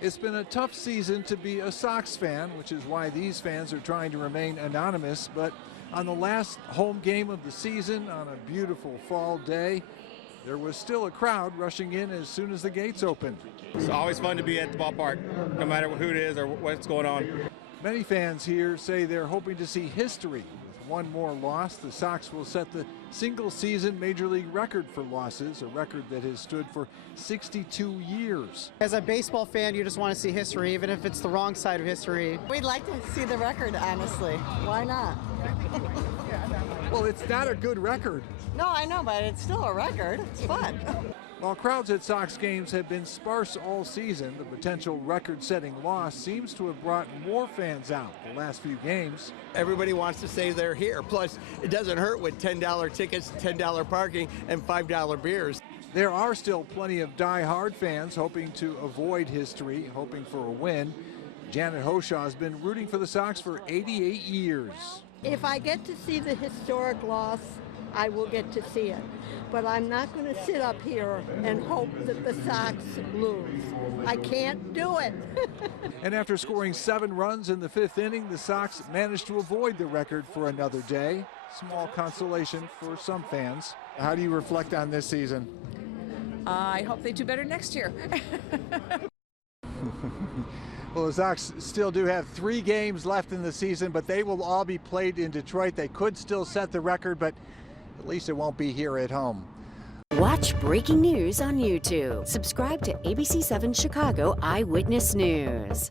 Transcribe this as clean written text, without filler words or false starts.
It's been a tough season to be a Sox fan, which is why these fans are trying to remain anonymous. But on the last home game of the season, on a beautiful fall day, there was still a crowd rushing in as soon as the gates opened. It's always fun to be at the ballpark, no matter who it is or what's going on. Many fans here say they're hoping to see history. With one more loss, the Sox will set the single-season Major League record for losses, a record that has stood for 62 years. As a baseball fan, you just want to see history, even if it's the wrong side of history. We'd like to see the record, honestly. Why not? Well, it's not a good record. No, I know, but it's still a record. It's fun. While crowds at Sox games have been sparse all season, the potential record-setting loss seems to have brought more fans out the last few games. Everybody wants to say they're here. Plus, it doesn't hurt with $10 tickets, $10 parking, and $5 beers. There are still plenty of die-hard fans hoping to avoid history, hoping for a win. Janet Hoshaw has been rooting for the Sox for 88 years. If I get to see the historic loss, I will get to see it. But I'm not going to sit up here and hope that the Sox lose. I can't do it. And after scoring 7 runs in the 5th inning, the Sox managed to avoid the record for another day. Small consolation for some fans. How do you reflect on this season? I hope they do better next year. Well, the Sox still do have 3 games left in the season, but they will all be played in Detroit. They could still set the record, but at least it won't be here at home. Watch breaking news on YouTube. Subscribe to ABC7 Chicago Eyewitness News.